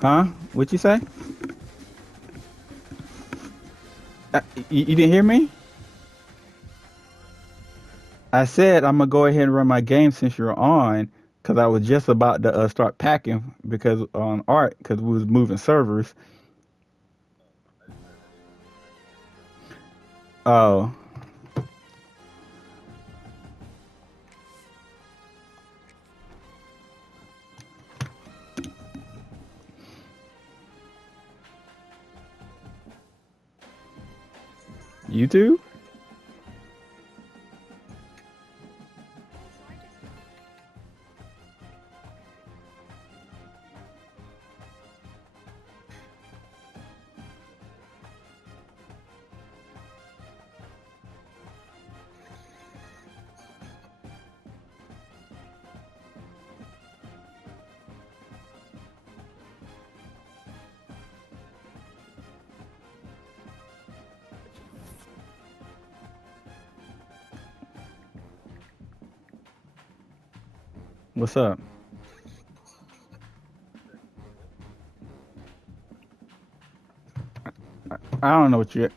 Huh? What you say? You didn't hear me? I said I'm gonna go ahead and run my game since you're on, because I was just about to start packing because on Art because we was moving servers. Oh, YouTube? What's up? I don't know what you.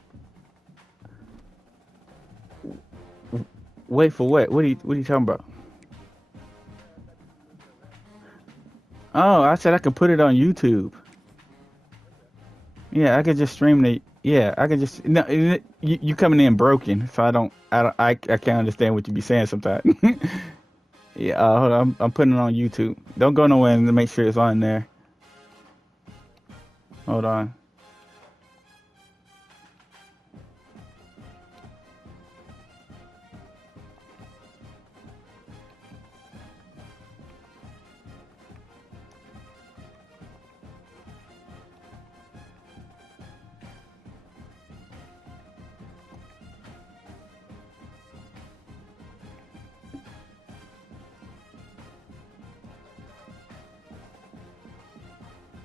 Wait for what? What are you talking about? Oh, I said I could put it on YouTube. Yeah, I could just stream the. Yeah, I could just. No, you coming in broken, so I can't understand what you be saying sometimes. Yeah, hold on. I'm putting it on YouTube. Don't go nowhere and make sure it's on there. Hold on.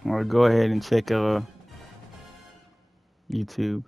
Or go ahead and check YouTube.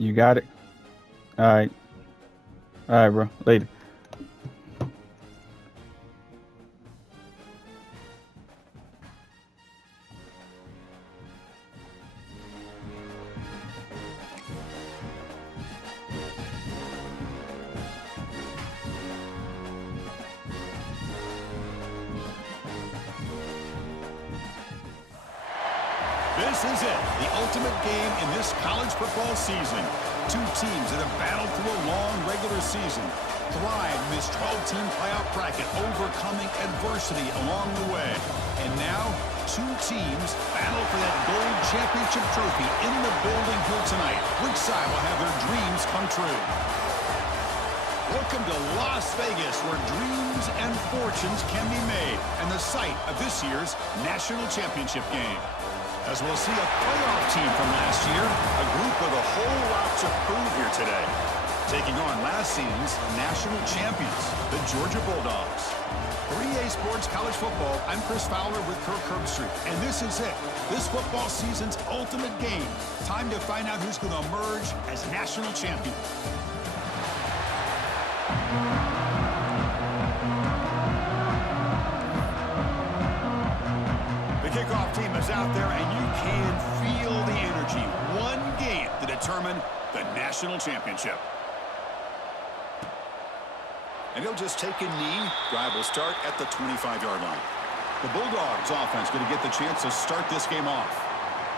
You got it. All right. All right, bro. Later. This is it, the ultimate game in this college football season. Two teams that have battled through a long regular season, thrived in this 12-team playoff bracket, overcoming adversity along the way. And now, two teams battle for that gold championship trophy in the building here tonight. Which side will have their dreams come true? Welcome to Las Vegas, where dreams and fortunes can be made, and the site of this year's national championship game. As we'll see a playoff team from last year, a group with a whole lot to prove here today. Taking on last season's national champions, the Georgia Bulldogs. 3A Sports College Football, I'm Chris Fowler with Kirk Herbstreit, and this is it. This football season's ultimate game. Time to find out who's going to emerge as national champion. is out there, and you can feel the energy. One game to determine the national championship. And he'll just take a knee. Drive will start at the 25-yard line. The Bulldogs offense going to get the chance to start this game off.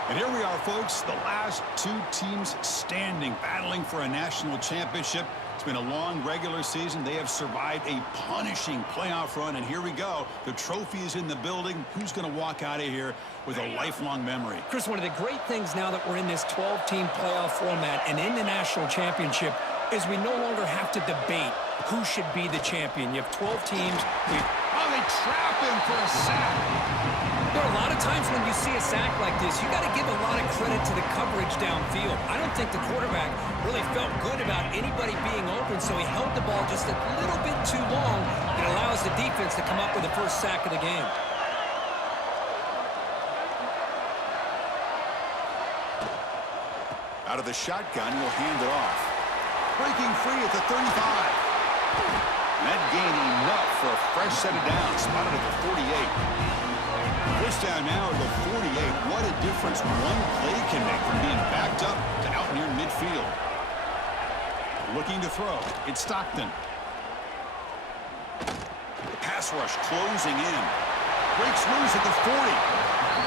And here we are, folks, the last two teams standing, battling for a national championship. It's been a long regular season. They have survived a punishing playoff run, and here we go. The trophy is in the building. Who's going to walk out of here with a lifelong memory? Chris, one of the great things now that we're in this 12-team playoff format and in the national championship is we no longer have to debate who should be the champion. You have 12 teams. Oh, they trap him for a sack. There are a lot of times when you see a sack like this, you got to give a lot of credit to the coverage downfield. I don't think the quarterback really felt good about anybody being open, so he held the ball just a little bit too long. It allows the defense to come up with the first sack of the game. Out of the shotgun, he'll hand it off. Breaking free at the 35. That gain enough for a fresh set of downs. Spotted at the 48. First down now at the 48. What a difference one play can make from being backed up to out near midfield. Looking to throw. It's Stockton. The pass rush closing in. Breaks loose at the 40.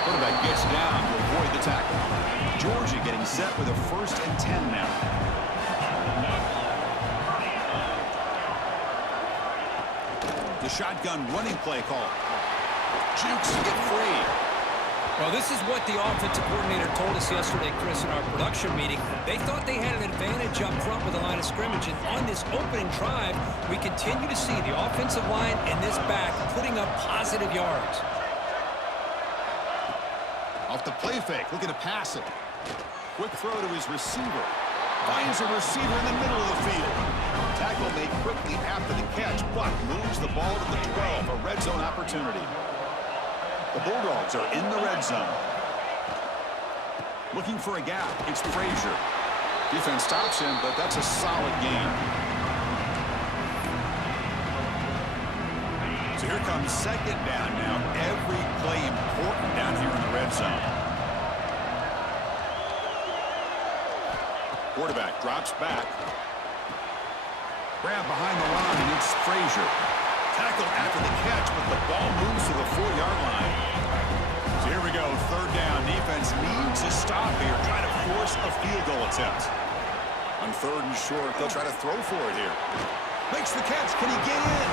Quarterback gets down to avoid the tackle. Georgia getting set with a 1st and 10 now. The shotgun running play call. Jukes to get free. Well, this is what the offensive coordinator told us yesterday, Chris, in our production meeting. They thought they had an advantage up front with the line of scrimmage, and on this opening drive, we continue to see the offensive line and this back putting up positive yards. Off the play fake, looking to pass it. Quick throw to his receiver. Finds a receiver in the middle of the field. Tackle made quickly after the catch, but moves the ball to the 12, a red zone opportunity. The Bulldogs are in the red zone. Looking for a gap. It's Frazier. Defense stops him, but that's a solid gain. So here comes second down now. Every play important down here in the red zone. Quarterback drops back. Grab behind the line, and it's Frazier. Tackle after the catch, but the ball moves to the 4-yard line. So here we go, third down. Defense needs a stop here, trying to force a field goal attempt. On 3rd and short, they'll try to throw for it here. Makes the catch. Can he get in?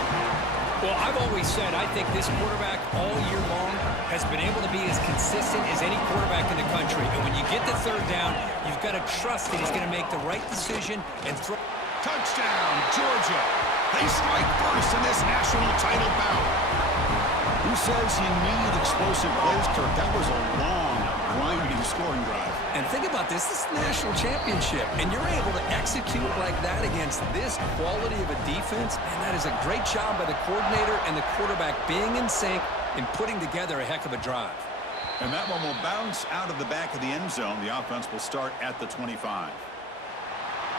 Well, I've always said I think this quarterback all year long has been able to be as consistent as any quarterback in the country. And when you get the 3rd down, you've got to trust that he's going to make the right decision and throw. Touchdown, Georgia. They strike first in this national title bout. Who says you need explosive plays, Kirk? That was a long, grinding scoring drive. And think about this. This is the national championship, and you're able to execute like that against this quality of a defense, and that is a great job by the coordinator and the quarterback being in sync and putting together a heck of a drive. And that one will bounce out of the back of the end zone. The offense will start at the 25.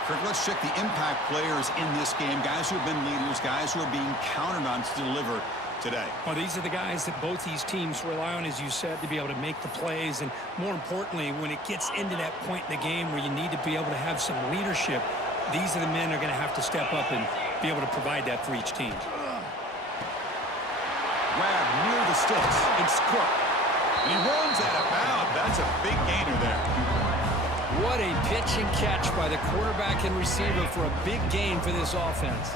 Kirk, let's check the impact players in this game. Guys who have been leaders, guys who are being counted on to deliver today. Well, these are the guys that both these teams rely on, as you said, to be able to make the plays. And more importantly, when it gets into that point in the game where you need to be able to have some leadership, these are the men that are going to have to step up and be able to provide that for each team. Grab near the sticks. It's Cook. And he runs out of bounds. That's a big gainer there. What a pitch and catch by the quarterback and receiver for a big gain for this offense.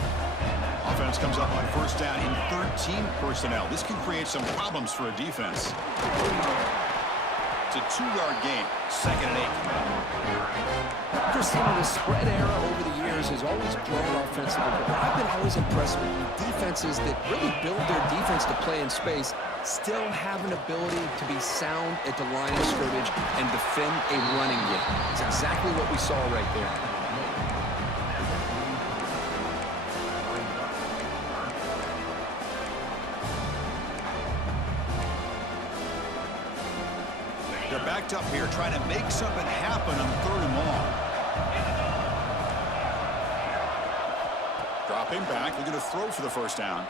Offense comes up on 1st down in 13 personnel. This can create some problems for a defense. It's a 2-yard gain. 2nd and 8. Christine, the spread era over the years has always grown offensively, but I've been always impressed with defenses that really build their defense to play in space, still have an ability to be sound at the line of scrimmage and defend a running game. It's exactly what we saw right there. They're backed up here trying to make something happen on 3rd and long. Dropping back, looking to throw for the 1st down.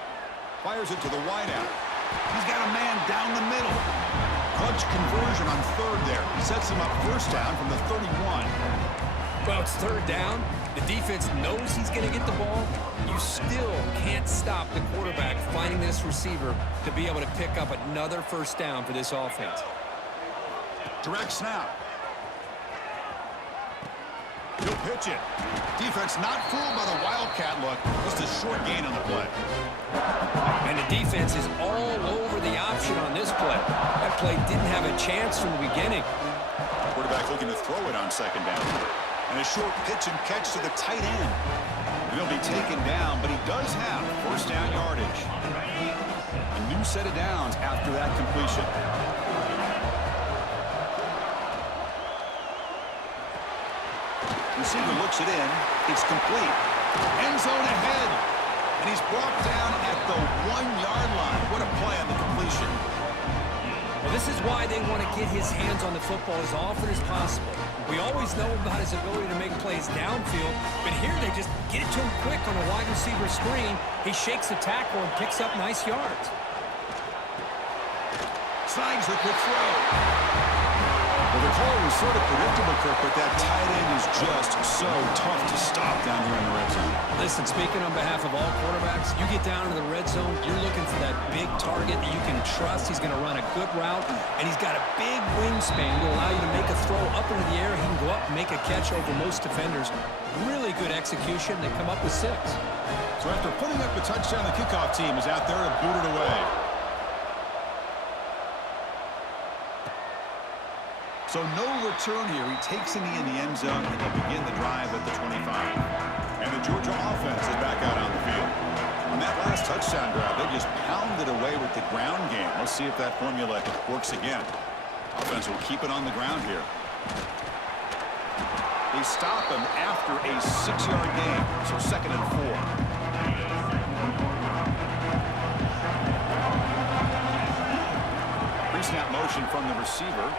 Fires it to the wideout. He's got a man down the middle. Clutch conversion on third there. Sets him up first down from the 31. Well, it's third down. The defense knows he's going to get the ball. You still can't stop the quarterback finding this receiver to be able to pick up another first down for this offense. Direct snap. He'll pitch it. Defense not fooled by the Wildcat look. Just a short gain on the play. And the defense is all over the option on this play. That play didn't have a chance from the beginning. Quarterback looking to throw it on second down. And a short pitch and catch to the tight end. And he'll be taken down, but he does have first down yardage. A new set of downs after that completion. Receiver looks it in. It's complete. End zone ahead. And he's brought down at the 1-yard line. What a play on the completion. Well, this is why they want to get his hands on the football as often as possible. We always know about his ability to make plays downfield, but here they just get it to him quick on a wide receiver screen. He shakes the tackle and picks up nice yards. Signs with the throw. Well, the call was sort of predictable, Kirk, but that tight end is just so tough to stop down here in the red zone. Listen, speaking on behalf of all quarterbacks, you get down to the red zone, you're looking for that big target that you can trust. He's going to run a good route, and he's got a big wingspan to allow you to make a throw up into the air. He can go up and make a catch over most defenders. Really good execution. They come up with 6. So after putting up a touchdown, the kickoff team is out there to boot it away. So no return here. He takes it in the end zone, and they'll begin the drive at the 25. And the Georgia offense is back out on the field. On that last touchdown drive, they just pounded away with the ground game. Let's see if that formula works again. Offense will keep it on the ground here. They stop him after a 6-yard gain, so 2nd and 4. Pre-snap motion from the receiver.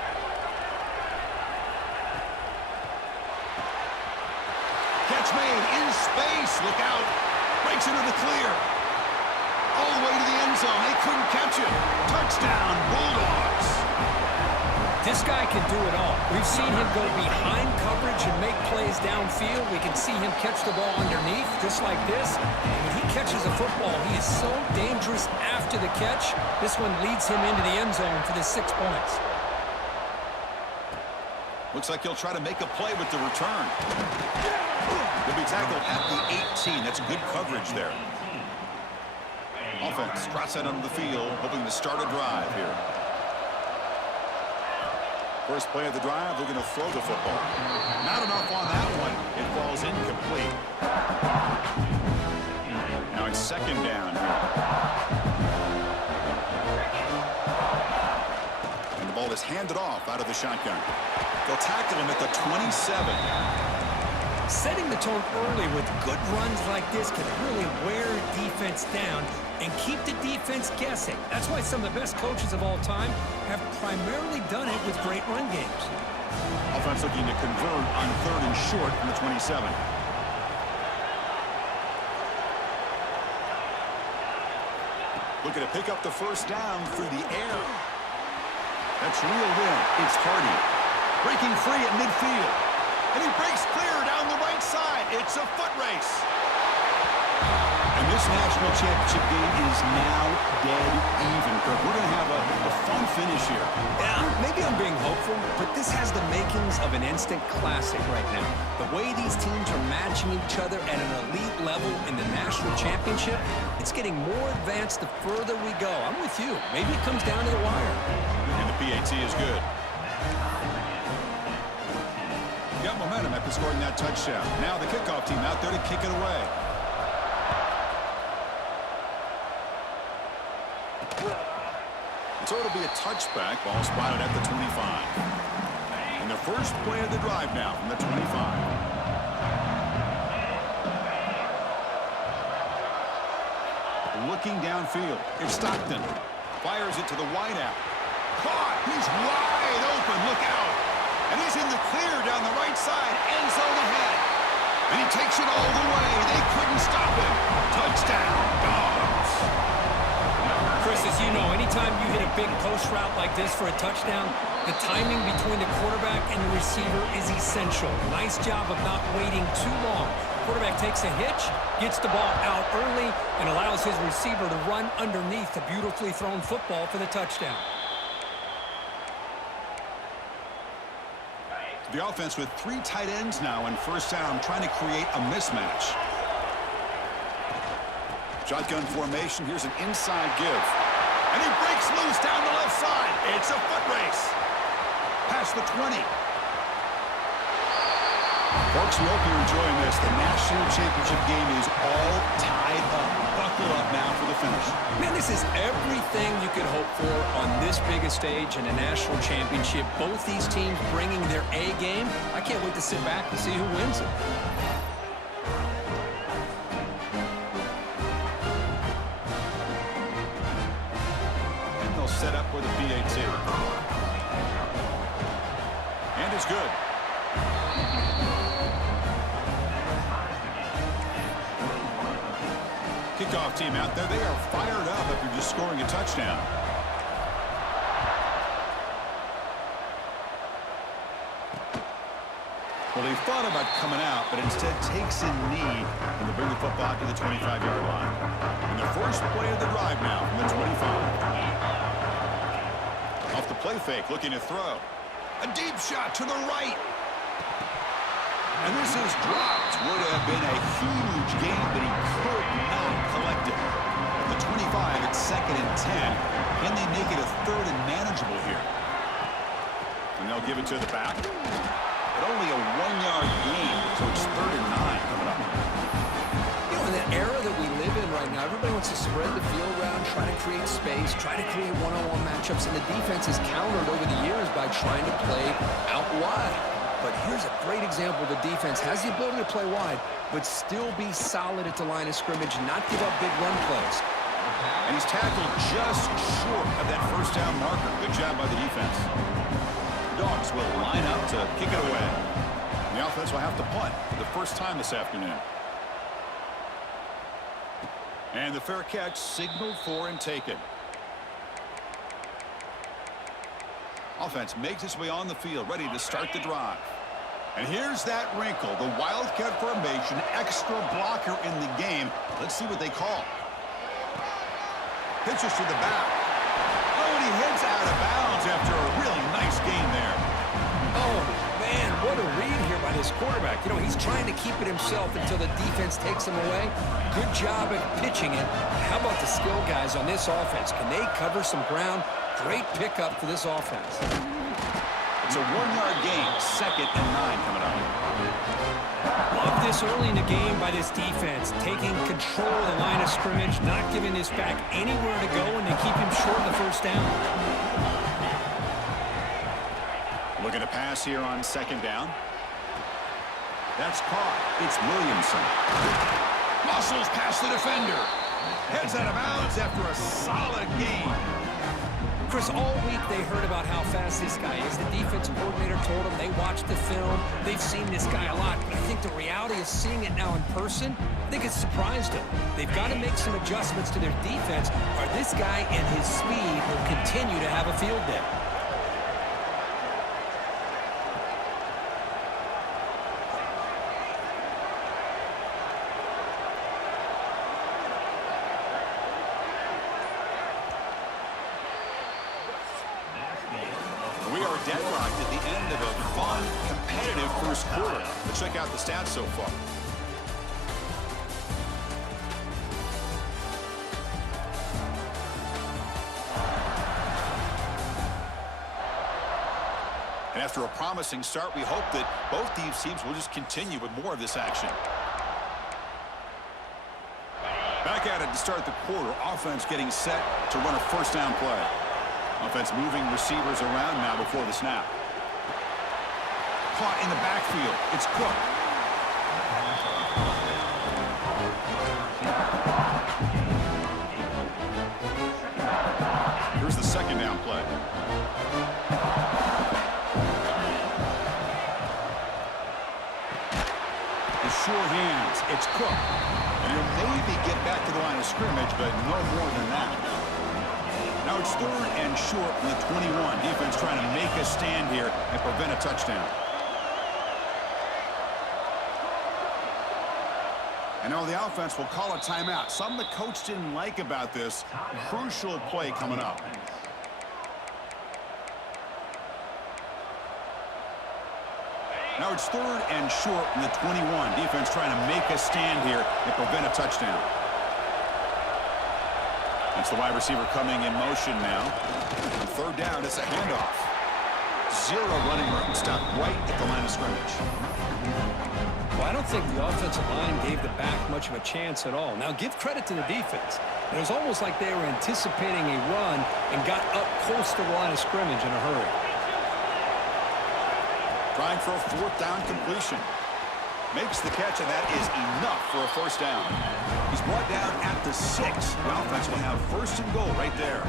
Catch made in space. Look out. Breaks into the clear. All the way to the end zone. They couldn't catch it. Touchdown, Bulldogs. This guy can do it all. We've seen him go behind coverage and make plays downfield. We can see him catch the ball underneath, just like this. And when he catches a football, he is so dangerous after the catch. This one leads him into the end zone for the 6 points. Looks like he'll try to make a play with the return. He'll be tackled at the 18. That's good coverage there. Offense trots out onto the field, hoping to start a drive here. First play of the drive, they're going to throw the football. Not enough on that one. It falls incomplete. Now it's 2nd down here. And the ball is handed off out of the shotgun. They'll tackle him at the 27. Setting the tone early with good runs like this can really wear defense down and keep the defense guessing. That's why some of the best coaches of all time have primarily done it with great run games. Offense looking to convert on 3rd and short from the 27. Looking to pick up the first down through the air. That's reeled in. It's Hardy. Breaking free at midfield. And he breaks clear down the right side. It's a foot race. And this national championship game is now dead even, Kirk. We're going to have a fun finish here. Yeah, maybe I'm being hopeful, but this has the makings of an instant classic right now. The way these teams are matching each other at an elite level in the national championship, it's getting more advanced the further we go. I'm with you. Maybe it comes down to the wire. And the PAT is good. Got momentum after scoring that touchdown. Now the kickoff team out there to kick it away. So it'll be a touchback. Ball spotted at the 25. And the first play of the drive now from the 25. Looking downfield. It's Stockton. Fires it to the wideout. Caught. He's wide open. Look out. And he's in the clear down the right side. End zone ahead. And he takes it all the way. They couldn't stop him. Touchdown, Dogs. Chris, as you know, anytime you hit a big post route like this for a touchdown, the timing between the quarterback and the receiver is essential. Nice job of not waiting too long. Quarterback takes a hitch, gets the ball out early, and allows his receiver to run underneath the beautifully thrown football for the touchdown. The offense with 3 tight ends now in first down, trying to create a mismatch. Shotgun formation. Here's an inside give. And he breaks loose down the left side. It's a foot race. Past the 20. Folks, we hope you're enjoying this. The national championship game is all tied up. Buckle up now for the finish. Man, this is everything you could hope for on this biggest stage in a national championship. Both these teams bringing their A game. I can't wait to sit back and see who wins it. And they'll set up with a PAT. And it's good. Kickoff team out there. They are fired up after just scoring a touchdown. Well, they thought about coming out, but instead takes a knee and they bring the football to the 25-yard line. And the first play of the drive now from the 25. Off the play fake, looking to throw. A deep shot to the right. And this is dropped. Would have been a huge gain, but he could not collect it. At the 25, it's 2nd and 10. Can they make it a 3rd and manageable here? And they'll give it to the back. But only a 1-yard gain, so it's 3rd and 9 coming up. You know, in the era that we live in right now, everybody wants to spread the field around, try to create space, try to create one-on-one matchups, and the defense has countered over the years by trying to play out wide. But here's a great example. The defense has the ability to play wide, but still be solid at the line of scrimmage and not give up big run plays. And he's tackled just short of that first down marker. Good job by the defense. Dogs will line up to kick it away. The offense will have to punt for the first time this afternoon. And the fair catch signaled for and taken. Offense makes its way on the field, ready to start the drive. And here's that wrinkle, the Wildcat formation, extra blocker in the game. Let's see what they call. Pitches to the back. Oh, and he hits out of bounds after a really nice gain there. Oh, man, what a read here by this quarterback. You know, he's trying to keep it himself until the defense takes him away. Good job at pitching it. How about the skill guys on this offense? Can they cover some ground? Great pickup for this offense. It's a 1-yard gain, 2nd and 9 coming up. Love this early in the game by this defense, taking control of the line of scrimmage, not giving this back anywhere to go, and they keep him short of the first down. Looking to pass here on 2nd down. That's caught. It's Williamson. Muscles past the defender. Heads out of bounds after a solid gain. Chris, all week they heard about how fast this guy is. The defense coordinator told them they watched the film. They've seen this guy a lot. But I think the reality of seeing it now in person, I think it's surprised them. They've got to make some adjustments to their defense, or this guy and his speed will continue to have a field day. Deadlocked at the end of a fun, competitive first quarter. Let's check out the stats so far. And after a promising start, we hope that both these teams will just continue with more of this action. Back at it to start the quarter. Offense getting set to run a first down play. Offense moving receivers around now before the snap. Caught in the backfield. It's Cook. Here's the 2nd down play. The sure hands. It's Cook. And he'll maybe get back to the line of scrimmage, but no more than that. Now it's 3rd and short from the 21. Defense trying to make a stand here and prevent a touchdown. And now the offense will call a timeout. Something the coach didn't like about this. Crucial play coming up. Now it's 3rd and short from the 21. Defense trying to make a stand here and prevent a touchdown. That's the wide receiver coming in motion now. On 3rd down, it's a handoff. 0 running room. Stopped right at the line of scrimmage. Well, I don't think the offensive line gave the back much of a chance at all. Now, give credit to the defense. It was almost like they were anticipating a run and got up close to the line of scrimmage in a hurry. Trying for a 4th down completion. Makes the catch, and that is enough for a 1st down. He's brought down at the 6. The offense will have 1st and goal right there.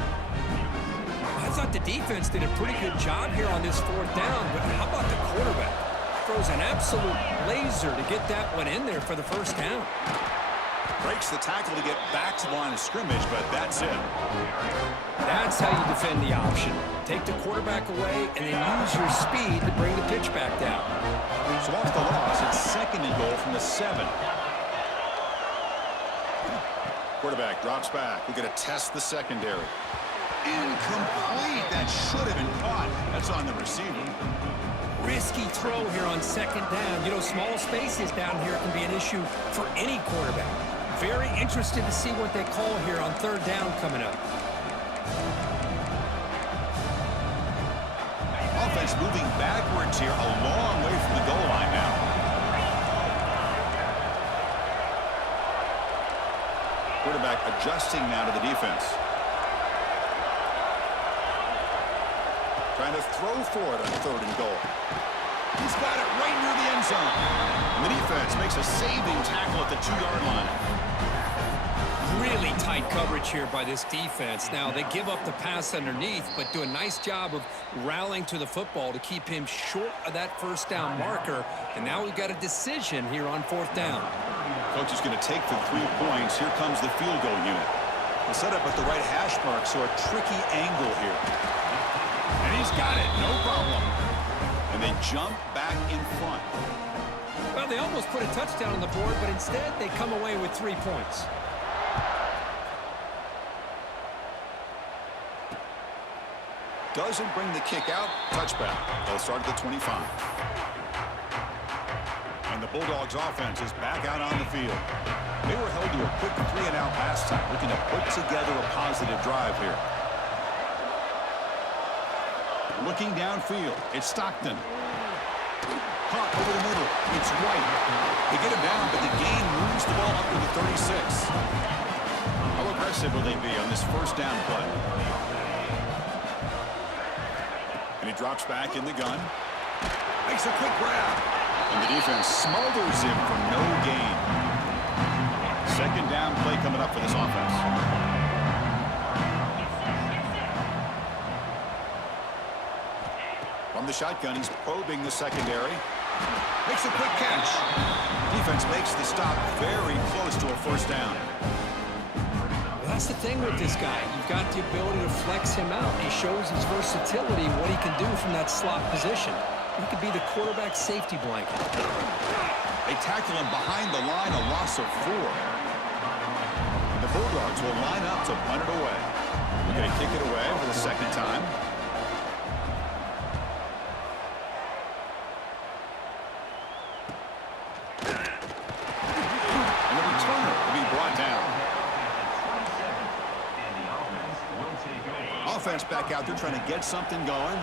I thought the defense did a pretty good job here on this 4th down, but how about the quarterback? Throws an absolute laser to get that one in there for the 1st down. Breaks the tackle to get back to the line of scrimmage, but that's it. That's how you defend the option. Take the quarterback away and then use your speed to bring the pitch back down. So off the loss, it's 2nd and goal from the 7. Quarterback drops back. We're going to test the secondary. Incomplete. That should have been caught. That's on the receiver. Risky throw here on 2nd down. You know, small spaces down here can be an issue for any quarterback. Very interested to see what they call here on 3rd down coming up. Offense moving backwards here, a long way from the goal line now. Quarterback adjusting now to the defense. Trying to throw for it on 3rd and goal. He's got it right near the end zone. And the defense makes a saving tackle at the 2-yard line. Really tight coverage here by this defense. Now, they give up the pass underneath, but do a nice job of rallying to the football to keep him short of that 1st down marker. And now we've got a decision here on 4th down. Coach is going to take the 3 points. Here comes the field goal unit. They'll set up at the right hash mark, so a tricky angle here. And he's got it, no problem. And they jump back in front. Well, they almost put a touchdown on the board, but instead they come away with 3 points. Doesn't bring the kick out. Touchback. They'll start at the 25. And the Bulldogs offense is back out on the field. They were held to a quick 3-and-out last time, looking to put together a positive drive here. Looking downfield, it's Stockton. Caught over the middle, it's White. They get him down, but the gain moves the ball up to the 36. How aggressive will they be on this 1st down play? And he drops back in the gun. Makes a quick grab. And the defense smothers him for no gain. 2nd down play coming up for this offense. From the shotgun, he's probing the secondary. Makes a quick catch. Defense makes the stop very close to a 1st down. Well, that's the thing with this guy. You've got the ability to flex him out. He shows his versatility, what he can do from that slot position. He could be the quarterback safety blanket. They tackle him behind the line, a loss of 4. And the Bulldogs will line up to punt it away. They're going to kick it away for the 2nd time. And the returner will be brought down. Offense back out there trying to get something going.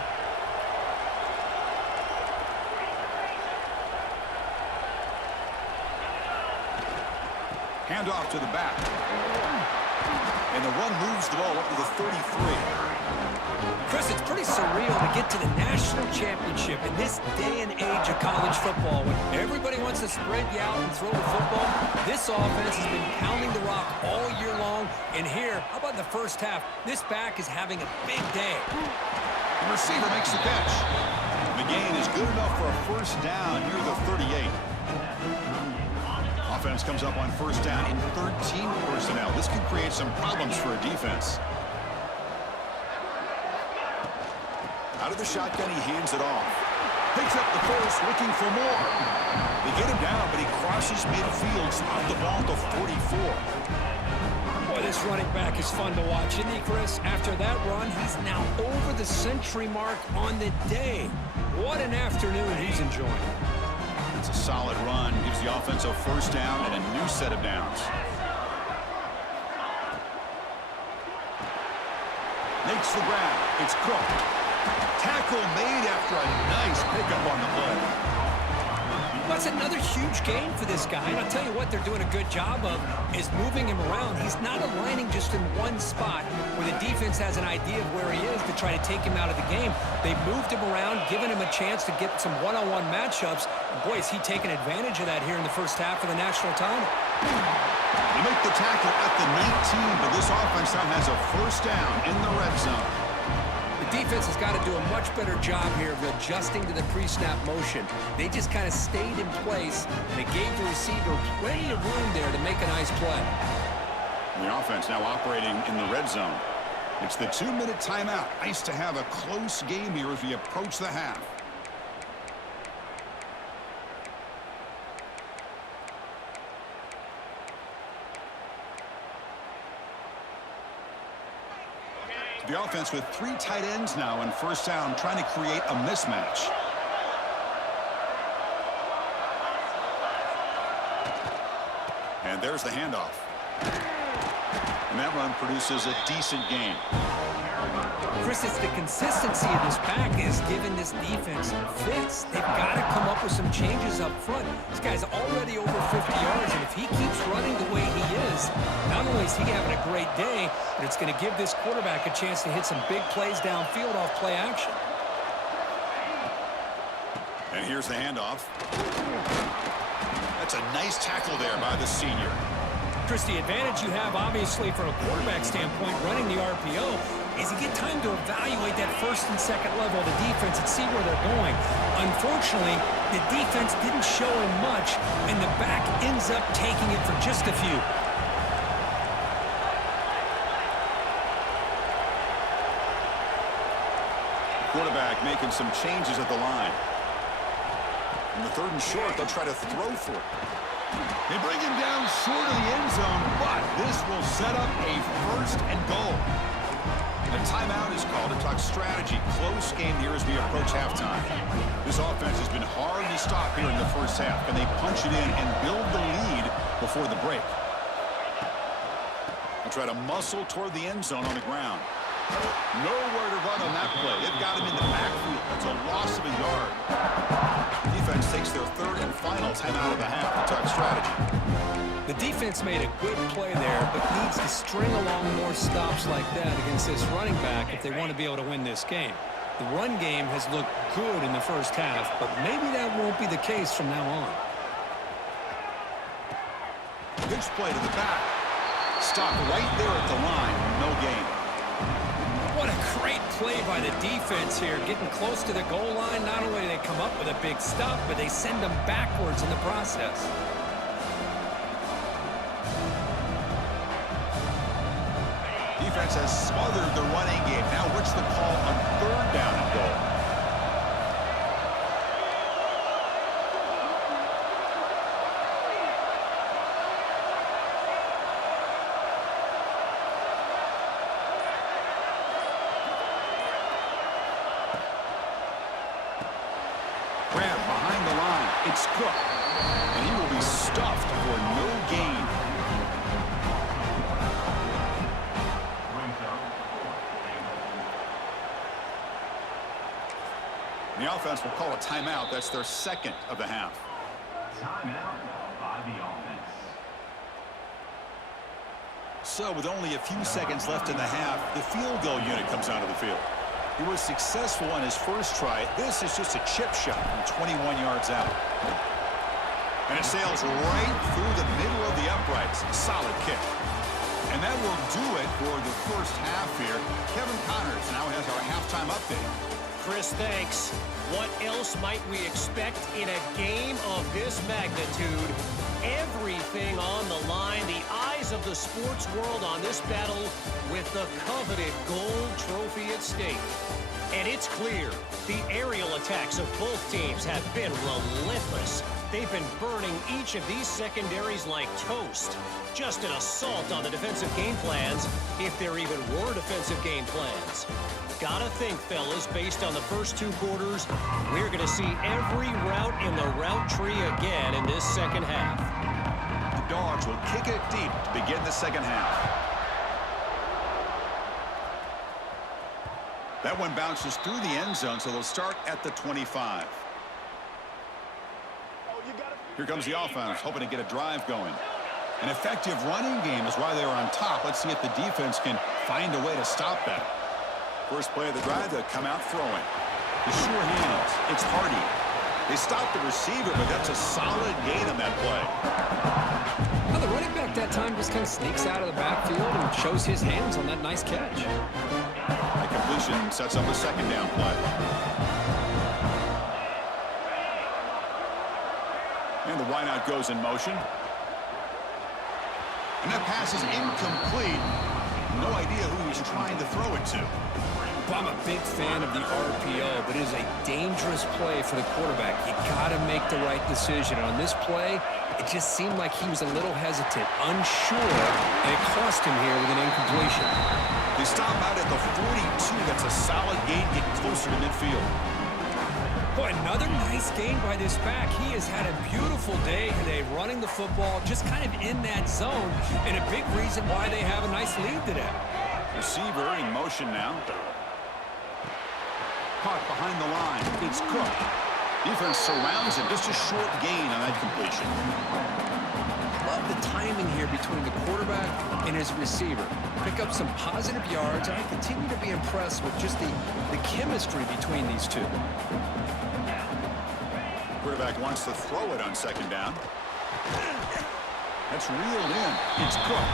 Handoff to the back. And the run moves the ball up to the 33. Chris, it's pretty surreal to get to the national championship in this day and age of college football when everybody wants to spread you out and throw the football. This offense has been pounding the rock all year long. And here, how about in the 1st half? This back is having a big day. The receiver makes the catch. The gain is good enough for a 1st down near the 38. Offense comes up on 1st down in 13 personnel. This could create some problems for a defense. Out of the shotgun, he hands it off. Picks up the first, looking for more. They get him down, but he crosses midfield, stopped the ball to 44. Boy, this running back is fun to watch, isn't he, Chris? After that run, he's now over the century mark on the day. What an afternoon he's enjoying. It's a solid run. Gives the offense a first down and a new set of downs. Makes the grab. It's Cook. Tackle made after a nice pickup on the play. That's another huge gain for this guy. And I'll tell you what they're doing a good job of is moving him around. He's not aligning just in one spot where the defense has an idea of where he is to try to take him out of the game. They've moved him around, given him a chance to get some one-on-one matchups. And boy, is he taking advantage of that here in the first half of the national title. They make the tackle at the 19, but this offense now has a first down in the red zone. The defense has got to do a much better job here of adjusting to the pre-snap motion. They just kind of stayed in place, and it gave the receiver plenty of room there to make a nice play. The offense now operating in the red zone. It's the 2-minute timeout. Nice to have a close game here as we approach the half. The offense with 3 tight ends now in first down, trying to create a mismatch. And there's the handoff. And that run produces a decent gain. Chris, it's the consistency of this back is giving this defense fits. They've got to come up with some changes up front. This guy's already over 50 yards, and if he keeps running the way he is, not only is he having a great day, but it's going to give this quarterback a chance to hit some big plays downfield off play action. And here's the handoff. That's a nice tackle there by the senior. Chris, the advantage you have, obviously, from a quarterback standpoint, running the RPO, is you get time to evaluate that first and second level of the defense and see where they're going. Unfortunately, the defense didn't show him much, and the back ends up taking it for just a few. Quarterback making some changes at the line. In the 3rd and short, they'll try to throw for it. They bring him down short of the end zone, but this will set up a first and goal. A timeout is called to talk strategy. Close game here as we approach halftime. This offense has been hard to stop here in the first half. Can they punch it in and build the lead before the break? They'll try to muscle toward the end zone on the ground. Nowhere to run on that play. They've got him in the backfield. That's a loss of a yard. Defense takes their 3rd and final timeout of the half to talk strategy. The defense made a good play there, but needs to string along more stops like that against this running back if they want to be able to win this game. The run game has looked good in the first half, but maybe that won't be the case from now on. Pitch play to the back. Stop right there at the line. No gain. What a great play by the defense here. Getting close to the goal line, not only do they come up with a big stop, but they send them backwards in the process. Defense has smothered the running game. Now what's the call on 3rd down and goal? Grab behind the line. It's Cook. And he will be stuffed for no gain. The offense will call a timeout. That's their 2nd of the half. Timeout by the offense. So with only a few seconds left in the half, the field goal unit comes onto the field. He was successful on his first try. This is just a chip shot from 21 yards out. And it sails right through the middle of the uprights. Solid kick. And that will do it for the first half here. Kevin Connors now has our halftime update. Chris, thanks. What else might we expect in a game of this magnitude? Everything on the line. The eyes of the sports world on this battle with the coveted gold trophy at stake. And it's clear the aerial attacks of both teams have been relentless. They've been burning each of these secondaries like toast. Just an assault on the defensive game plans, if there even were defensive game plans. Gotta think, fellas, based on the first 2 quarters, we're going to see every route in the route tree again in this second half. The Dogs will kick it deep to begin the second half. That one bounces through the end zone, so they'll start at the 25. Here comes the offense, hoping to get a drive going. An effective running game is why they were on top. Let's see if the defense can find a way to stop that. First play of the drive, they'll come out throwing. The sure hands, it's Hardy. They stopped the receiver, but that's a solid gain on that play. Now the running back that time just kind of sneaks out of the backfield and shows his hands on that nice catch. The completion sets up a second down play. And the wideout goes in motion. And that pass is incomplete. No idea who he's trying to throw it to. I'm a big fan of the RPO, but it is a dangerous play for the quarterback. You got to make the right decision. On this play, it just seemed like he was a little hesitant, unsure, and it cost him here with an incompletion. They stop out at the 42. That's a solid gain, getting closer to midfield. Boy, another nice gain by this back. He has had a beautiful day today running the football, just kind of in that zone, and a big reason why they have a nice lead today. Receiver in motion now. Caught behind the line. It's Cook. Defense surrounds him. Just a short gain on that completion. Love the timing here between the quarterback and his receiver. Pick up some positive yards, and I continue to be impressed with just the chemistry between these two. Quarterback wants to throw it on second down. That's reeled in. It's Cook.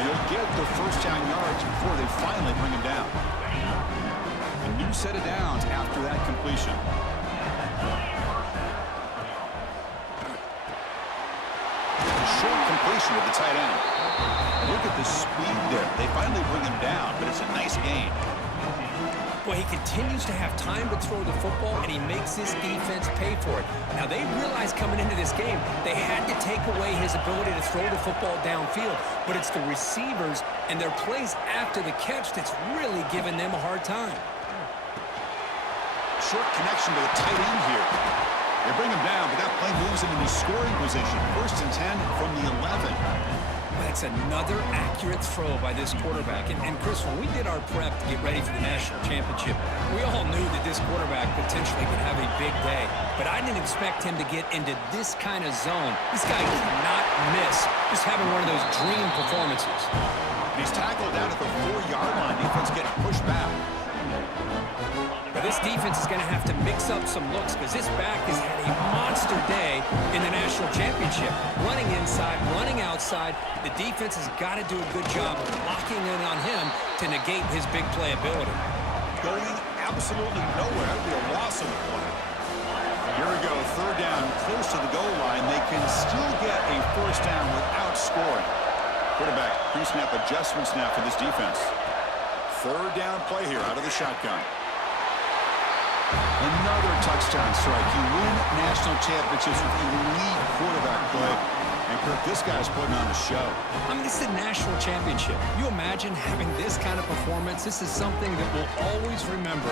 And he'll get the first down yards before they finally bring him down. A new set of downs after that completion. Short completion with the tight end. Look at the speed there. They finally bring him down, but it's a nice gain. Boy, he continues to have time to throw the football, and he makes this defense pay for it. Now, they realized coming into this game, they had to take away his ability to throw the football downfield, but it's the receivers and their plays after the catch that's really giving them a hard time. Short connection to the tight end here. They bring him down, but that play moves him into scoring position. 1st and 10 from the 11. That's another accurate throw by this quarterback. And Chris, when we did our prep to get ready for the national championship, we all knew that this quarterback potentially could have a big day. But I didn't expect him to get into this kind of zone. This guy cannot miss. Just having one of those dream performances. And he's tackled down at the 4-yard line. Defense getting pushed back. But this defense is going to have to mix up some looks because this back has had a monster day in the national championship. Running inside, running outside. The defense has got to do a good job of locking in on him to negate his big play ability. Going absolutely nowhere. That would be a loss of the play. Here we go. 3rd down, close to the goal line. They can still get a 1st down without scoring. Quarterback pre-snap adjustments now for this defense. 3rd down play here out of the shotgun. Another touchdown strike. You win national championships with elite quarterback play. And Kirk, this guy's putting on a show. I mean, this is a national championship. You imagine having this kind of performance? This is something that we'll always remember.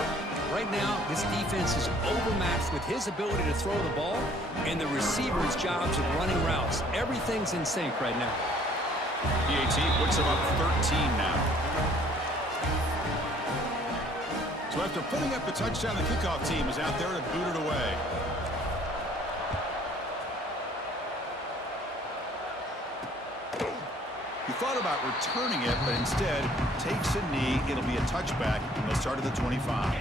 Right now, this defense is overmatched with his ability to throw the ball and the receivers' jobs of running routes. Everything's in sync right now. PAT puts him up 13 now. So after putting up the touchdown, the kickoff team is out there to boot it away. He thought about returning it, but instead takes a knee. It'll be a touchback, and they'll start at the 25.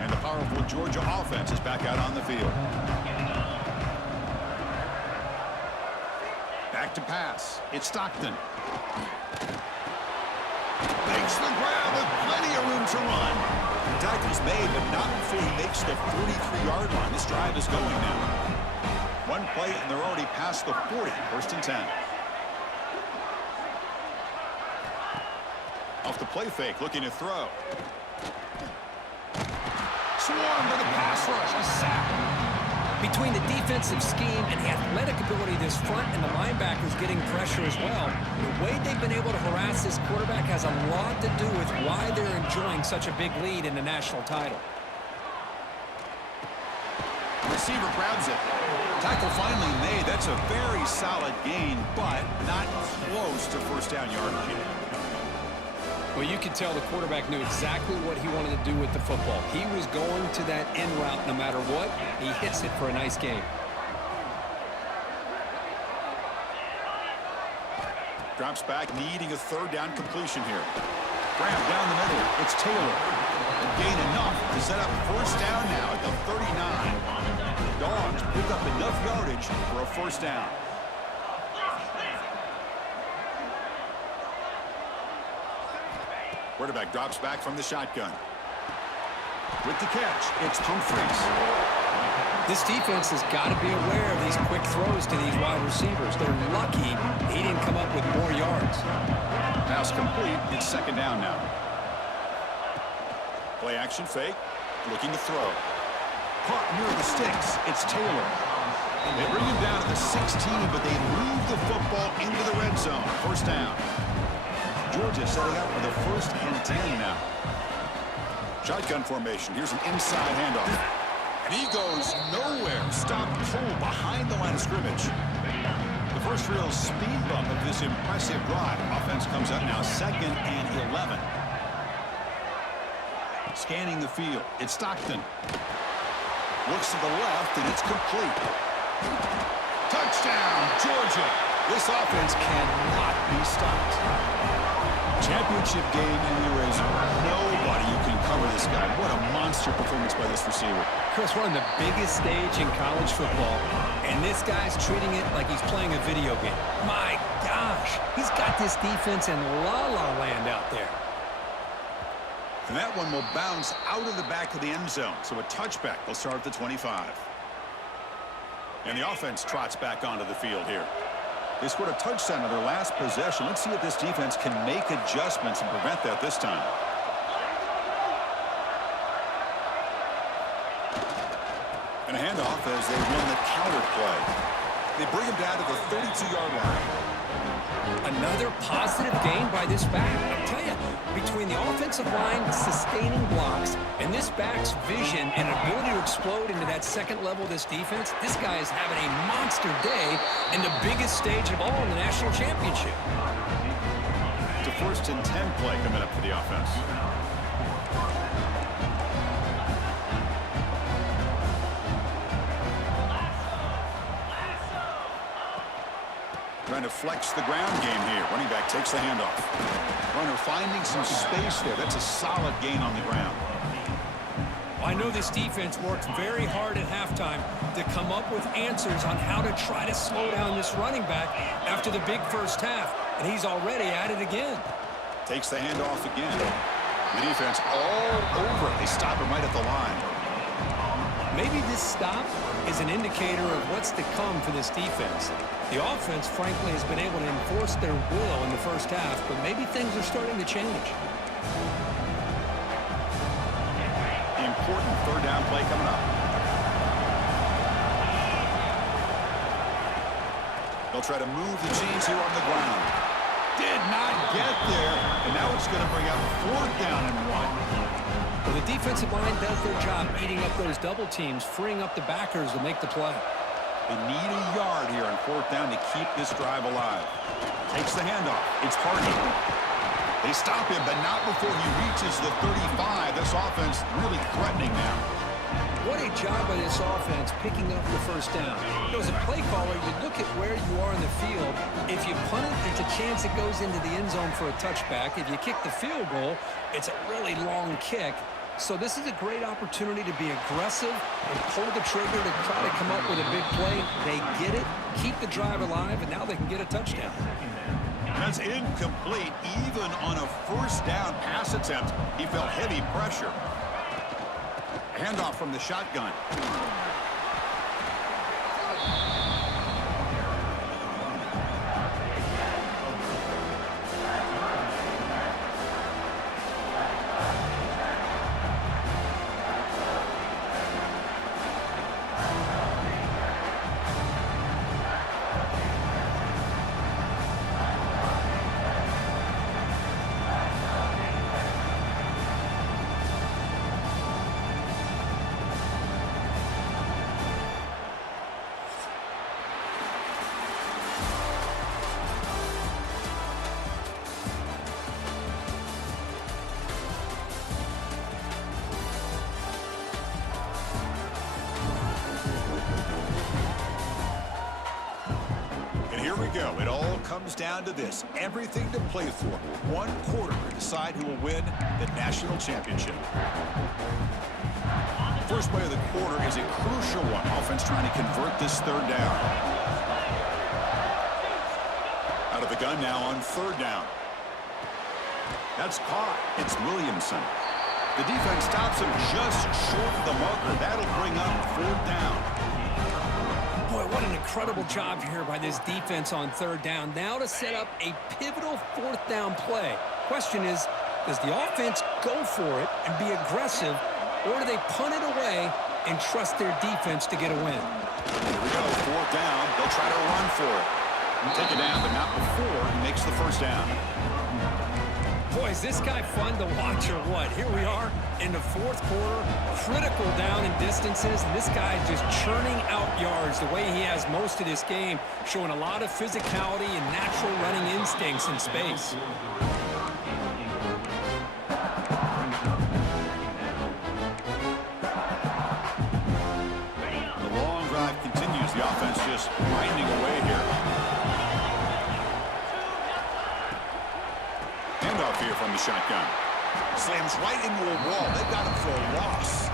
And the powerful Georgia offense is back out on the field. Back to pass. It's Stockton. Makes the grab with plenty of room to run. The tackle's made, but not before he makes the 43-yard line. This drive is going now. One play, and they're already past the 40. 1st and 10. Off the play fake, looking to throw. swarmed by the pass rush. A sack. Between the defensive scheme and the athletic ability of this front and the linebackers getting pressure as well, the way they've been able to harass this quarterback has a lot to do with why they're enjoying such a big lead in the national title. Receiver grabs it. Tackle finally made. That's a very solid gain, but not close to first down yardage. Well, you could tell the quarterback knew exactly what he wanted to do with the football. He was going to that in route no matter what. He hits it for a nice gain. Drops back, needing a third down completion here. Graham down the middle. It's Taylor. A gain enough to set up first down now at the 39. Dogs pick up enough yardage for a first down. Quarterback drops back from the shotgun. With the catch, it's Humphries. This defense has got to be aware of these quick throws to these wide receivers. They're lucky he didn't come up with more yards. Pass complete. It's second down now. Play action fake. Looking to throw. Caught near the sticks. It's Taylor. They bring him down to the 16, but they move the football into the red zone. First down. Georgia setting up for the 1st and 10 now. Shotgun formation. Here's an inside handoff. And he goes nowhere. Stop pull behind the line of scrimmage. The first real speed bump of this impressive drive. Offense comes up now 2nd and 11. Scanning the field. It's Stockton. Looks to the left, and it's complete. Touchdown, Georgia. This offense cannot be stopped. Championship game, and there is nobody who can cover this guy. What a monster performance by this receiver. Chris, we're on the biggest stage in college football, and this guy's treating it like he's playing a video game. My gosh, he's got this defense in la-la land out there. And that one will bounce out of the back of the end zone. So a touchback. They'll start at the 25. And the offense trots back onto the field here. They scored a touchdown on their last possession. Let's see if this defense can make adjustments and prevent that this time. And a handoff as they run the counter play. They bring him down to the 32-yard line. Another positive gain by this back. I tell you, between the offensive line sustaining blocks and this back's vision and ability to explode into that second level of this defense, this guy is having a monster day in the biggest stage of all in the national championship. It's a 1st and 10 play coming up for the offense. Trying to flex the ground game here. Running back takes the handoff. Runner finding some space there. That's a solid gain on the ground. I know this defense worked very hard at halftime to come up with answers on how to try to slow down this running back after the big first half, and he's already at it again. Takes the handoff again. The defense all over it. They stop him right at the line. Maybe this stop is an indicator of what's to come for this defense. The offense, frankly, has been able to enforce their will in the first half, but maybe things are starting to change. The important third down play coming up. They'll try to move the chains here on the ground. Did not get there, and now it's going to bring up 4th down and 1. Well, the defensive line does their job eating up those double teams, freeing up the backers to make the play. They need a yard here on 4th down to keep this drive alive. Takes the handoff. It's Hardy. They stop him, but not before he reaches the 35. This offense really threatening now. What a job by this offense picking up the first down. As a play caller, you look at where you are in the field. If you punt it, there's a chance it goes into the end zone for a touchback. If you kick the field goal, it's a really long kick. So this is a great opportunity to be aggressive and pull the trigger to try to come up with a big play. They get it, keep the drive alive, and now they can get a touchdown. That's incomplete. Even on a first down pass attempt, he felt heavy pressure. Handoff from the shotgun. comes down to this. Everything to play for. One quarter to decide who will win the national championship. First play of the quarter is a crucial one. Offense trying to convert this third down. Out of the gun now on third down. That's caught. It's Williamson. The defense stops him just short of the marker. That'll bring up fourth down. Boy, what an incredible job here by this defense on third down. Now to set up a pivotal fourth down play. Question is, does the offense go for it and be aggressive, or do they punt it away and trust their defense to get a win? Here we go, fourth down. They'll try to run for it. Take it down, but not before he makes the first down. Boy, is this guy fun to watch or what? Here we are in the fourth quarter, critical down in distances, and this guy just churning out yards the way he has most of this game, showing a lot of physicality and natural running instincts in space. The long drive continues. The offense just grinding away here. Handoff here from the shotgun. Slams right into a wall. They've got him for a loss.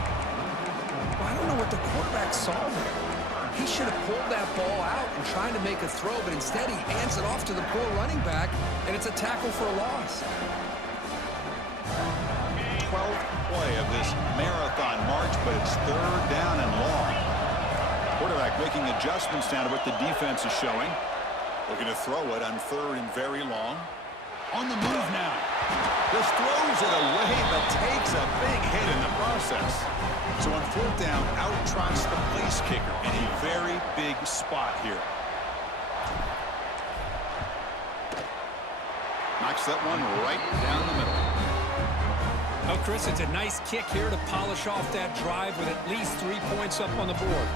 Well, I don't know what the quarterback saw there. He should have pulled that ball out and tried to make a throw, but instead he hands it off to the poor running back, and it's a tackle for a loss. 12th play of this marathon march, but it's third down and long. Quarterback making adjustments down to what the defense is showing. Looking to throw it on third and very long. On the move now. Just throws it away, but takes a big hit in the process. So on fourth down, out trots the place kicker in a very big spot here. Knocks that one right down the middle. Oh, Chris, it's a nice kick here to polish off that drive with at least 3 points up on the board.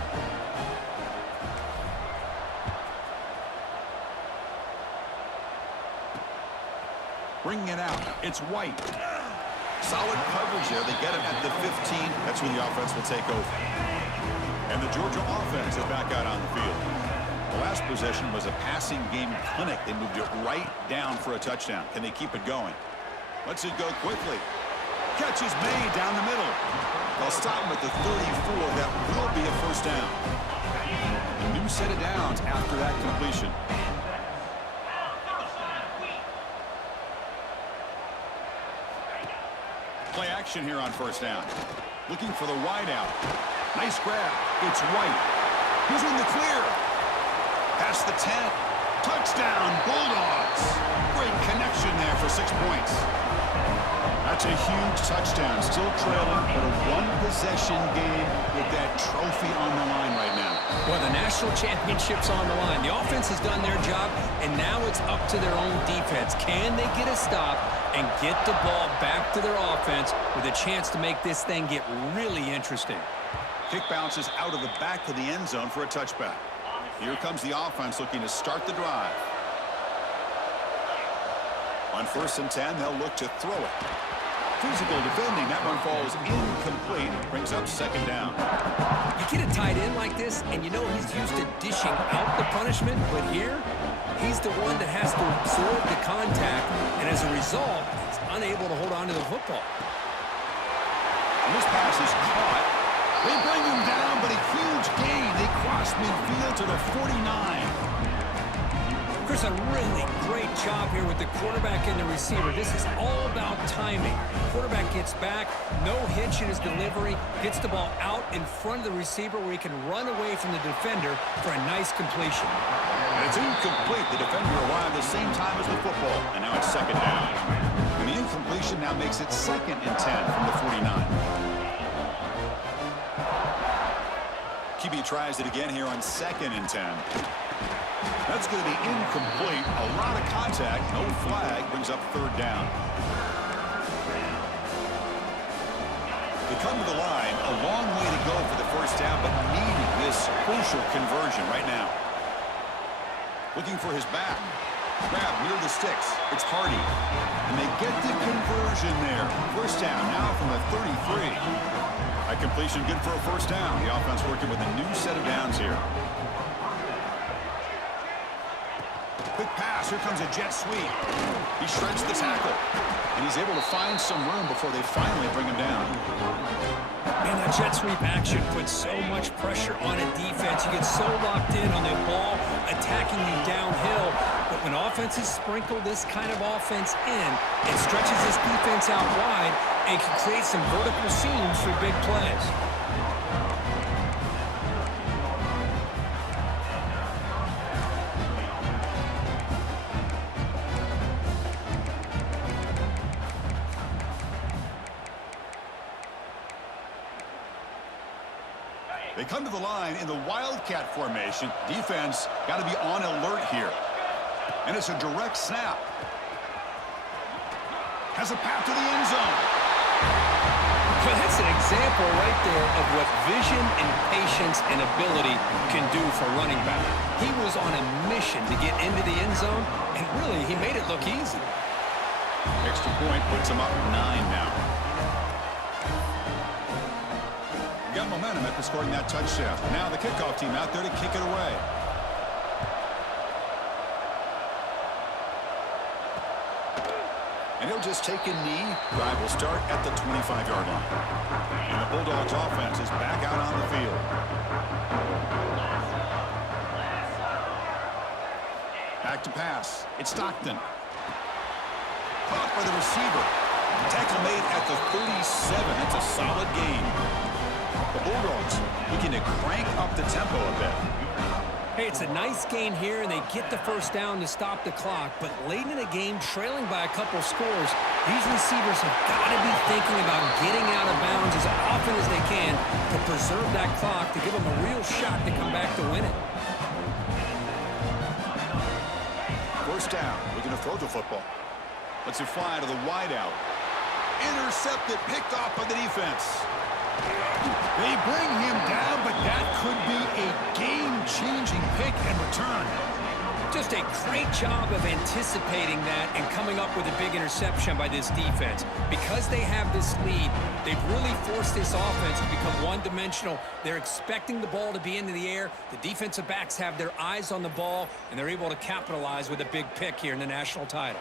Bringing it out. It's White. Solid coverage there. They get him at the 15. That's when the offense will take over. And the Georgia offense is back out on the field. The last possession was a passing game clinic. They moved it right down for a touchdown. Can they keep it going? Lets it go quickly. Catch is made down the middle. They'll stop him at the 34. That will be a first down. A new set of downs after that completion. Play action here on first down. Looking for the wide out. Nice grab. It's White. He's in the clear. Past the 10. Touchdown, Bulldogs. Great connection there for 6 points. That's a huge touchdown. Still trailing, but a one-possession game with that trophy on the line right now. Well, the national championship's on the line. The offense has done their job, and now it's up to their own defense. Can they get a stop and get the ball back to their offense with a chance to make this thing get really interesting? Kick bounces out of the back of the end zone for a touchback. Here comes the offense looking to start the drive. On first and 10, they'll look to throw it. Physical defending. That one falls incomplete. Brings up second down. You get a tight end like this, and you know he's used to dishing out the punishment, but here, he's the one that has to absorb the contact, and as a result, he's unable to hold on to the football. And this pass is caught. They bring him down, but a huge gain. They cross midfield to the 49. Chris, a really great job here with the quarterback and the receiver. This is all about timing. Quarterback gets back, no hitch in his delivery, gets the ball out in front of the receiver where he can run away from the defender for a nice completion. And it's incomplete. The defender arrived the same time as the football, and now it's second down. And the incompletion now makes it second and 10 from the 49. QB tries it again here on second and 10. That's going to be incomplete. A lot of contact. No flag. Brings up third down. They come to the line. A long way to go for the first down, but needing this crucial conversion right now. Looking for his back. Grab near the sticks. It's Hardy. And they get the conversion there. First down now from the 33. That completion good for a first down. The offense working with a new set of downs here. Quick pass. Here comes a jet sweep. He shreds the tackle. And he's able to find some room before they finally bring him down. And that jet sweep action puts so much pressure on a defense. You get so locked in on the ball attacking you downhill. But when offenses sprinkle this kind of offense in, it stretches this defense out wide and can create some vertical seams for big plays. They come to the line in the Wildcat formation. Defense got to be on alert here. And it's a direct snap. Has a path to the end zone. Well, that's an example right there of what vision and patience and ability can do for running back. He was on a mission to get into the end zone, and really, he made it look easy. Extra point puts him up 9 now. Got momentum after scoring that touchdown. Now the kickoff team out there to kick it away. And he'll just take a knee. Drive will start at the 25-yard line. And the Bulldogs offense is back out on the field. Back to pass. It's Stockton. Caught by the receiver. Tackle made at the 37. That's a solid gain. The Bulldogs looking to crank up the tempo a bit. Hey, it's a nice gain here, and they get the first down to stop the clock. But late in the game, trailing by a couple scores, these receivers have got to be thinking about getting out of bounds as often as they can to preserve that clock, to give them a real shot to come back to win it. First down, looking to throw the football. Lets it fly to the wideout. Intercepted, picked off by the defense. They bring him down, but that could be a game-changing pick and return. Just a great job of anticipating that and coming up with a big interception by this defense. Because they have this lead, they've really forced this offense to become one-dimensional. They're expecting the ball to be into the air. The defensive backs have their eyes on the ball, and they're able to capitalize with a big pick here in the national title.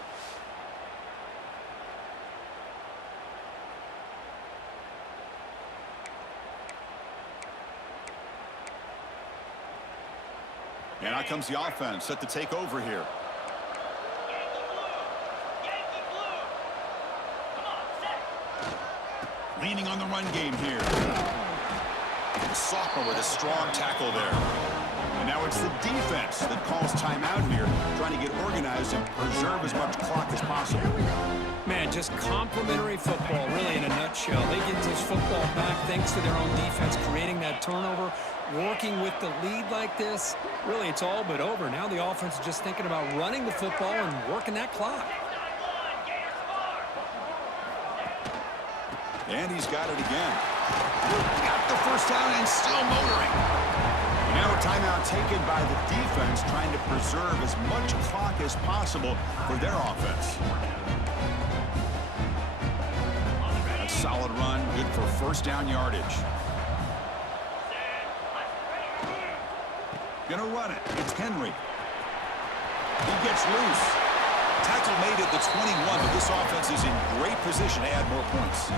And out comes the offense set to take over here. Leaning on the run game here. The sophomore with a strong tackle there. And now it's the defense that calls timeout here, trying to get organized and preserve as much clock as possible. Man, just complimentary football, really, in a nutshell. They get this football back thanks to their own defense, creating that turnover, working with the lead like this. Really, it's all but over. Now the offense is just thinking about running the football and working that clock. And he's got it again. Got the first down and still motoring. Now a timeout taken by the defense, trying to preserve as much clock as possible for their offense. A solid run, good for first down yardage. Gonna run it. It's Henry. He gets loose. Tackle made at the 21, but this offense is in great position to add more points.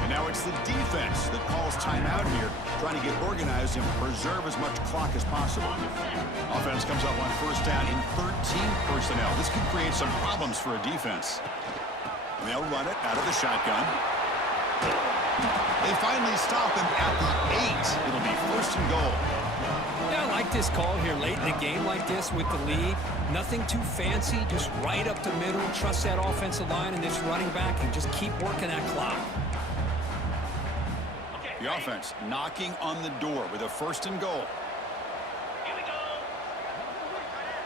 And now it's the defense that calls timeout here, trying to get organized and preserve as much clock as possible. Offense comes up on first down in 13 personnel. This could create some problems for a defense. And they'll run it out of the shotgun. They finally stop him at the 8. It'll be first and goal. Yeah, I like this call here late in a game like this with the lead. Nothing too fancy, just right up the middle. Trust that offensive line and this running back and just keep working that clock. The offense knocking on the door with a first and goal.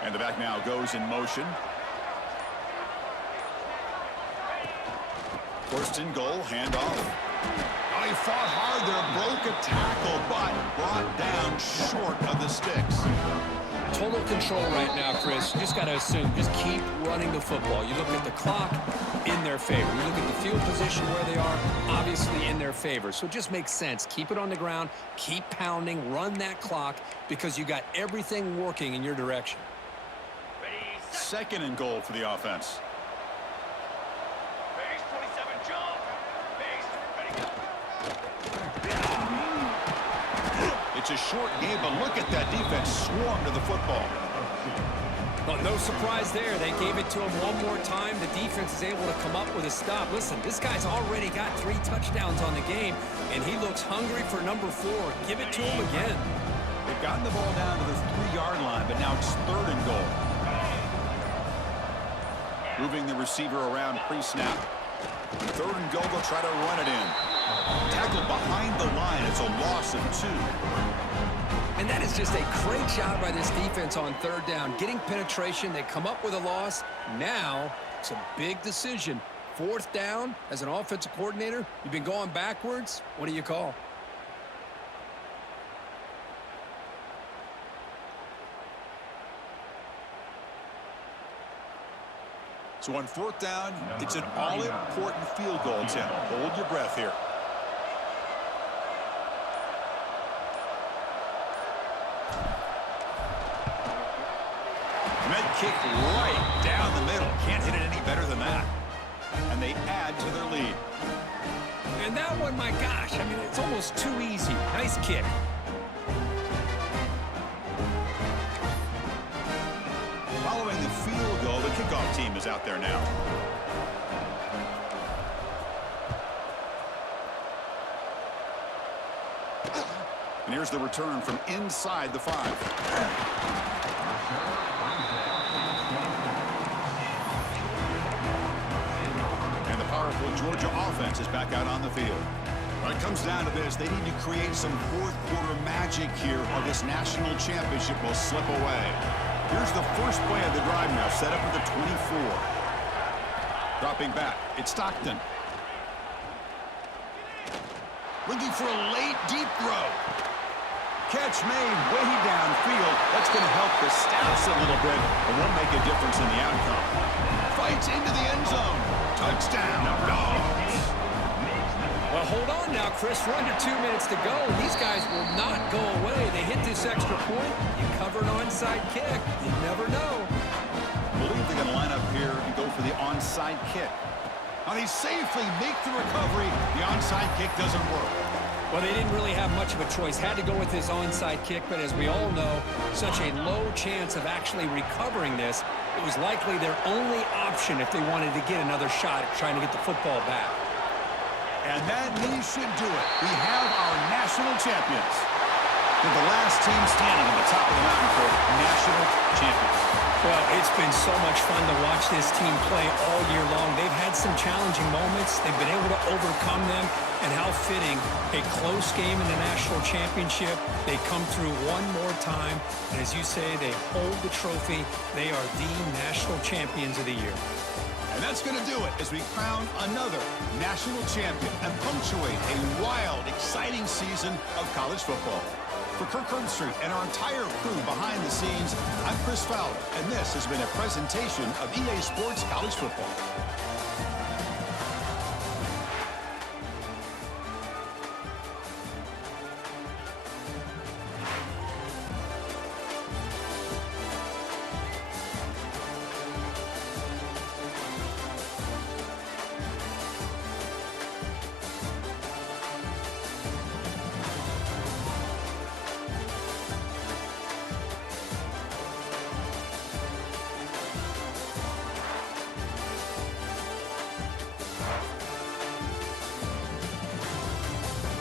And the back now goes in motion. First and goal, handoff. Oh, he fought hard there, broke a tackle, but brought down short of the sticks. Total control right now, Chris. You just got to assume, just keep running the football. You look at the clock, in their favor. You look at the field position where they are, obviously in their favor. So it just makes sense. Keep it on the ground, keep pounding, run that clock, because you got everything working in your direction. Ready, 2nd and goal for the offense. Base 27, jump. Base, ready, go. It's a short game, but look at that defense swarm to the football. Well, no surprise there. They gave it to him one more time. The defense is able to come up with a stop. Listen, this guy's already got 3 touchdowns on the game, and he looks hungry for number 4. Give it to him again. They've gotten the ball down to the 3-yard line, but now it's 3rd and goal. Moving the receiver around pre-snap. 3rd and goal, they'll try to run it in. Tackled behind the line. It's a loss of 2. And that is just a great job by this defense on 3rd down. Getting penetration, they come up with a loss. Now, it's a big decision. 4th down, as an offensive coordinator, you've been going backwards. What do you call? So on 4th down, it's an all-important field goal attempt. Hold your breath here. Kick right down the middle. Can't hit it any better than that. And they add to their lead. And that one, my gosh, I mean, it's almost too easy. Nice kick. Following the field goal, the kickoff team is out there now. And here's the return from inside the 5. Powerful Georgia offense is back out on the field. When it comes down to this, they need to create some 4th-quarter magic here, or this national championship will slip away. Here's the first play of the drive now, set up at the 24. Dropping back, it's Stockton. Looking for a late, deep throw. Catch made way downfield. That's going to help the Staffs a little bit, but won't make a difference in the outcome. Fights into the end zone. Touchdown, Dogs. Well, hold on now, Chris. We're under 2 minutes to go. These guys will not go away. They hit this extra point. You cover an onside kick. You never know. I believe they're going to line up here and go for the onside kick. Now they safely make the recovery. The onside kick doesn't work. Well, they didn't really have much of a choice. Had to go with this onside kick, but as we all know, such a low chance of actually recovering this. It was likely their only option if they wanted to get another shot at trying to get the football back. And that knee should do it. We have our national champions. They're the last team standing on the top of the mountain for national champions. Well, it's been so much fun to watch this team play all year long. They've had some challenging moments. They've been able to overcome them. And how fitting, a close game in the national championship. They come through one more time. And as you say, they hold the trophy. They are the national champions of the year. And that's going to do it as we crown another national champion and punctuate a wild, exciting season of college football. For Kirk Herbstreit and our entire crew behind the scenes, I'm Chris Fowler, and this has been a presentation of EA Sports College Football.